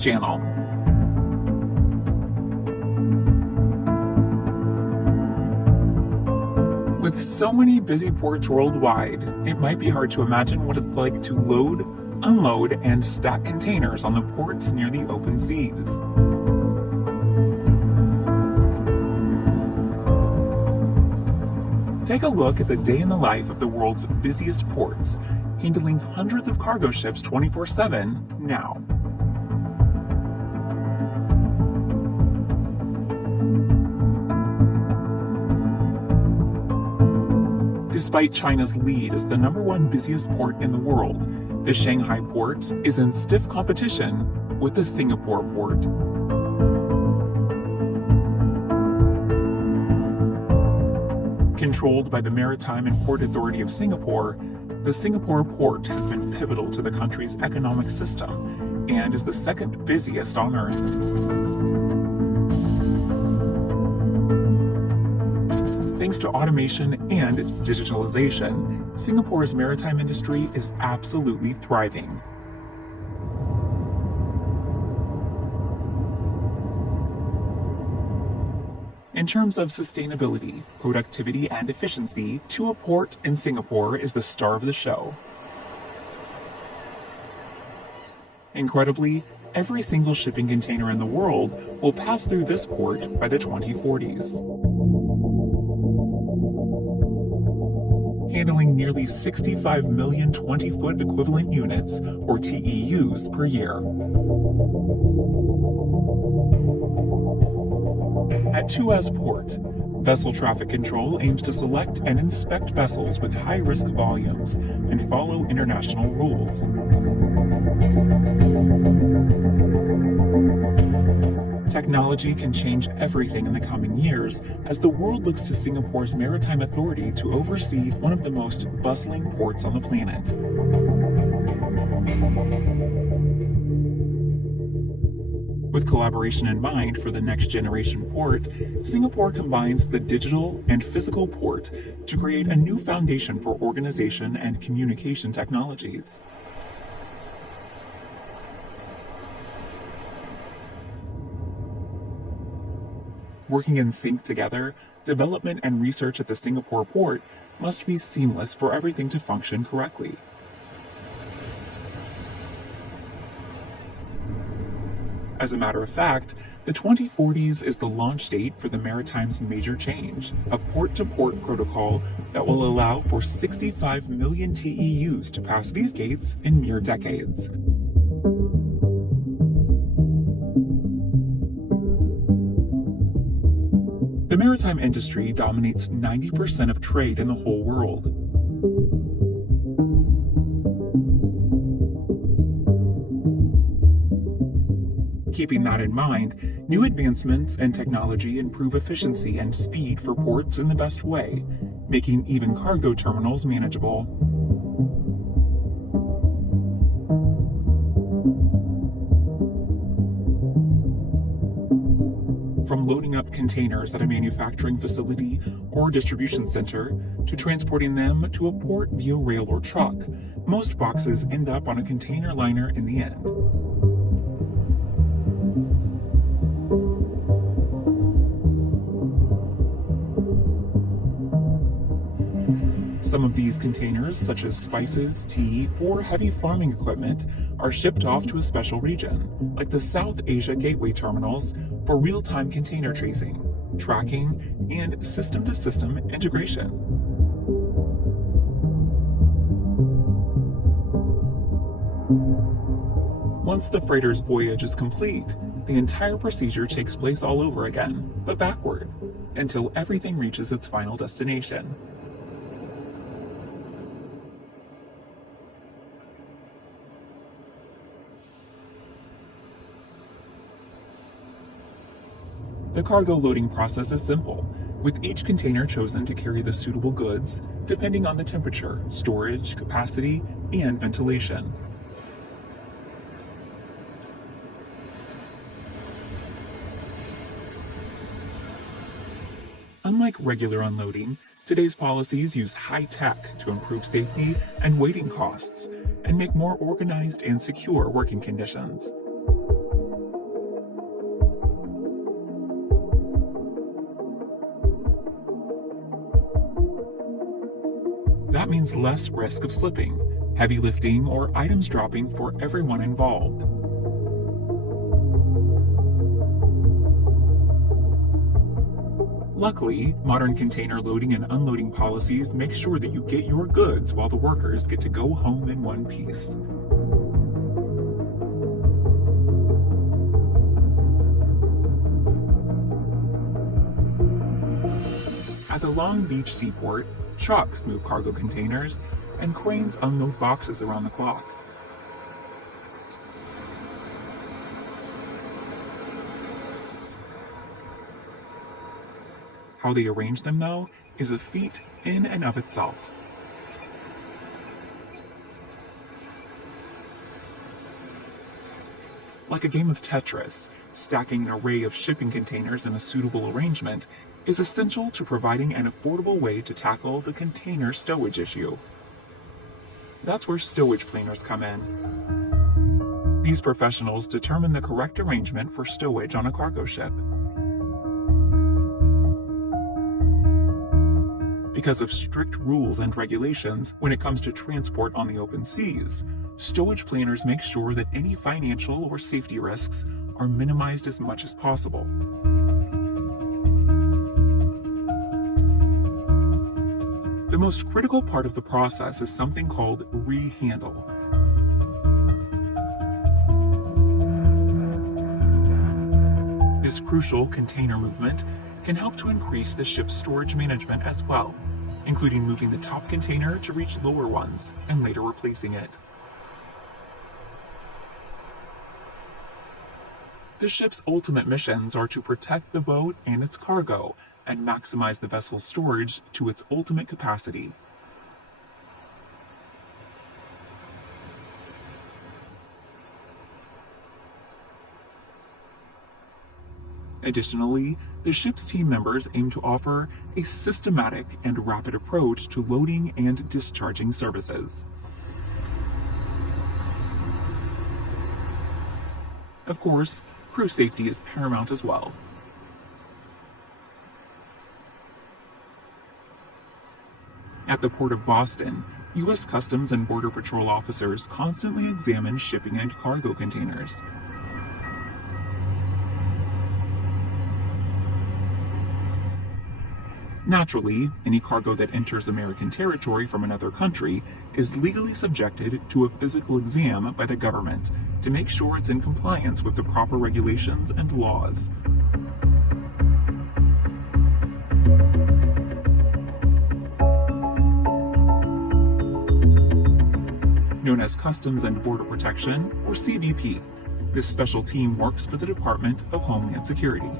channel. With so many busy ports worldwide, it might be hard to imagine what it's like to load, unload, and stack containers on the ports near the open seas. Take a look at the day in the life of the world's busiest ports, handling hundreds of cargo ships 24/7 now. Despite China's lead as the #1 busiest port in the world, the Shanghai port is in stiff competition with the Singapore port. Controlled by the Maritime and Port Authority of Singapore, the Singapore port has been pivotal to the country's economic system and is the second busiest on Earth. Thanks to automation and digitalization, Singapore's maritime industry is absolutely thriving. In terms of sustainability, productivity, and efficiency, a port in Singapore is the star of the show. Incredibly, every single shipping container in the world will pass through this port by the 2040s. Handling nearly 65 million 20-foot equivalent units, or TEUs, per year. At Tuas Port, Vessel Traffic Control aims to select and inspect vessels with high-risk volumes and follow international rules. Technology can change everything in the coming years as the world looks to Singapore's Maritime Authority to oversee one of the most bustling ports on the planet. With collaboration in mind for the next generation port, Singapore combines the digital and physical port to create a new foundation for organization and communication technologies. Working in sync together, development and research at the Singapore port must be seamless for everything to function correctly. As a matter of fact, the 2040s is the launch date for the Maritime's major change, a port-to-port protocol that will allow for 65 million TEUs to pass these gates in mere decades. The maritime industry dominates 90% of trade in the whole world. Keeping that in mind, new advancements in technology improve efficiency and speed for ports in the best way, making even cargo terminals manageable. From loading up containers at a manufacturing facility or distribution center to transporting them to a port via rail or truck, most boxes end up on a container liner in the end. Some of these containers, such as spices, tea, or heavy farming equipment, are shipped off to a special region, like the South Asia Gateway terminals, for real-time container tracing, tracking, and system-to-system integration. Once the freighter's voyage is complete, the entire procedure takes place all over again, but backward, until everything reaches its final destination. The cargo loading process is simple, with each container chosen to carry the suitable goods, depending on the temperature, storage, capacity, and ventilation. Unlike regular unloading, today's policies use high tech to improve safety and waiting costs, and make more organized and secure working conditions. that means less risk of slipping, heavy lifting, or items dropping for everyone involved. Luckily, modern container loading and unloading policies make sure that you get your goods while the workers get to go home in one piece. At the Long Beach seaport, trucks move cargo containers and cranes unload boxes around the clock. How they arrange them, though, is a feat in and of itself. Like a game of Tetris, stacking an array of shipping containers in a suitable arrangement is essential to providing an affordable way to tackle the container stowage issue. That's where stowage planners come in. These professionals determine the correct arrangement for stowage on a cargo ship. Because of strict rules and regulations when it comes to transport on the open seas, stowage planners make sure that any financial or safety risks are minimized as much as possible. The most critical part of the process is something called rehandle. This crucial container movement can help to increase the ship's storage management as well, including moving the top container to reach lower ones and later replacing it. The ship's ultimate missions are to protect the boat and its cargo and maximize the vessel's storage to its ultimate capacity. Additionally, the ship's team members aim to offer a systematic and rapid approach to loading and discharging services. Of course, crew safety is paramount as well. At the Port of Boston, U.S. Customs and Border Patrol officers constantly examine shipping and cargo containers. Naturally, any cargo that enters American territory from another country is legally subjected to a physical exam by the government to make sure it's in compliance with the proper regulations and laws. Known as Customs and Border Protection, or CBP, this special team works for the Department of Homeland Security.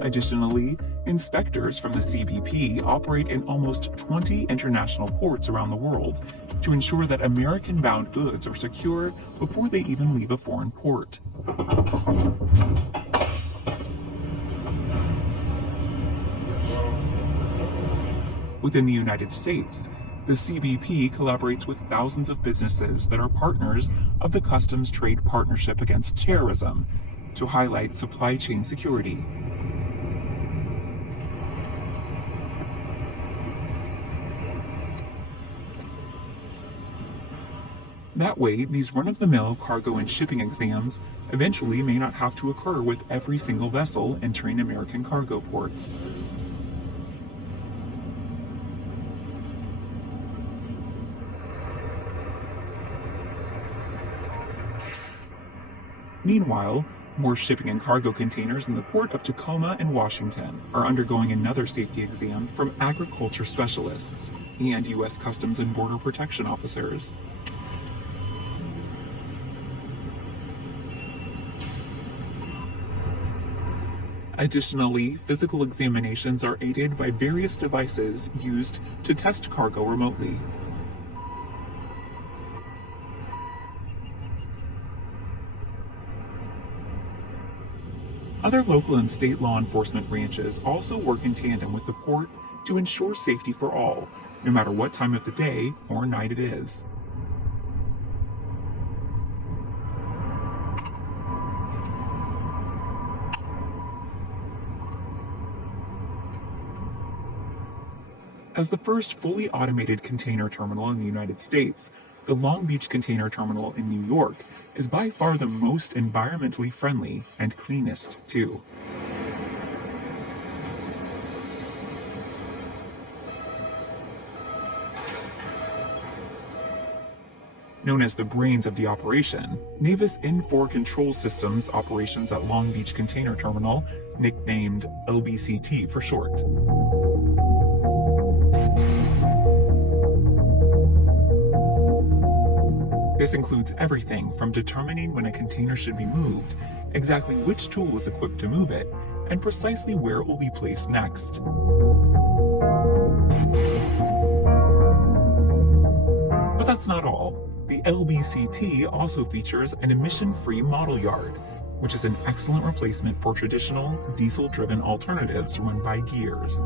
Additionally, inspectors from the CBP operate in almost 20 international ports around the world to ensure that American-bound goods are secure before they even leave a foreign port. Within the United States, the CBP collaborates with thousands of businesses that are partners of the Customs Trade Partnership Against Terrorism to highlight supply chain security. That way, these run-of-the-mill cargo and shipping exams eventually may not have to occur with every single vessel entering American cargo ports. Meanwhile, more shipping and cargo containers in the port of Tacoma and Washington are undergoing another safety exam from agriculture specialists and U.S. Customs and Border Protection officers. Additionally, physical examinations are aided by various devices used to test cargo remotely. Other local and state law enforcement branches also work in tandem with the port to ensure safety for all, no matter what time of the day or night it is. As the first fully automated container terminal in the United States, the Long Beach Container Terminal in New York is by far the most environmentally friendly and cleanest, too. Known as the brains of the operation, Navis N4 Control Systems operations at Long Beach Container Terminal, nicknamed LBCT for short. This includes everything from determining when a container should be moved, exactly which tool is equipped to move it, and precisely where it will be placed next. But that's not all. The LBCT also features an emission-free model yard, which is an excellent replacement for traditional diesel-driven alternatives run by gears.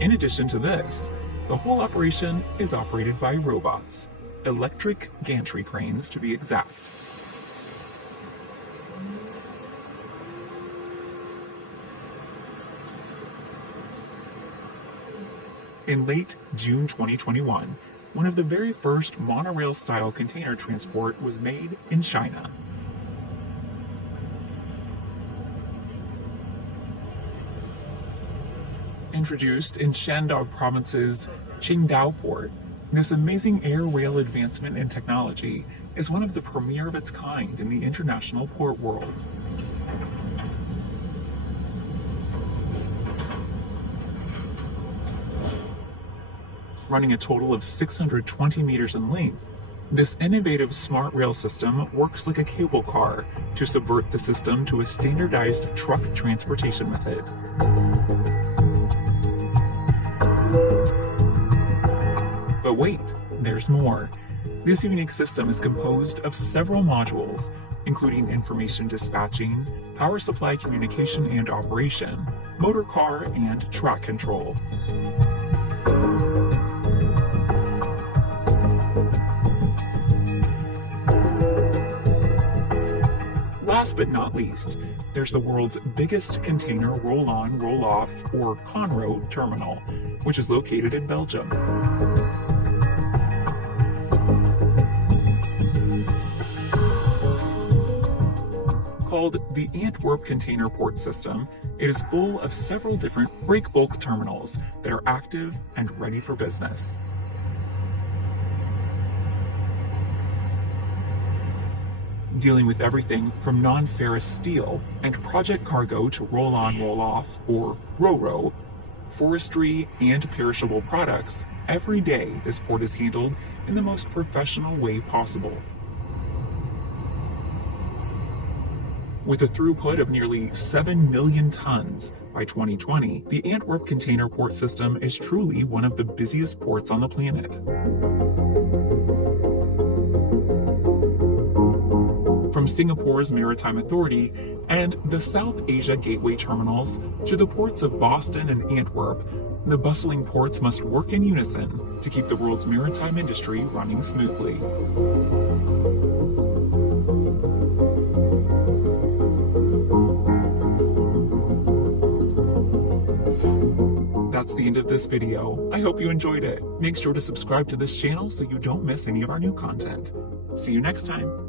In addition to this, the whole operation is operated by robots, electric gantry cranes to be exact. In late June 2021, one of the very first monorail-style container transport was made in China. Introduced in Shandong Province's Qingdao port, this amazing air-rail advancement in technology is one of the premier of its kind in the international port world. Running a total of 620 meters in length, this innovative smart rail system works like a cable car to subvert the system to a standardized truck transportation method. But wait, there's more. This unique system is composed of several modules, including information dispatching, power supply communication and operation, motor car, and track control. Last but not least, there's the world's biggest container roll-on, roll-off, or Conro terminal, which is located in Belgium. Called the Antwerp Container Port System, it is full of several different break bulk terminals that are active and ready for business. Dealing with everything from non-ferrous steel and project cargo to roll-on, roll-off, or RoRo, forestry, and perishable products, every day this port is handled in the most professional way possible. With a throughput of nearly 7 million tons by 2020, the Antwerp Container Port System is truly one of the busiest ports on the planet. From Singapore's Maritime Authority and the South Asia Gateway terminals to the ports of Boston and Antwerp, the bustling ports must work in unison to keep the world's maritime industry running smoothly. That's the end of this video. I hope you enjoyed it. Make sure to subscribe to this channel so you don't miss any of our new content. See you next time.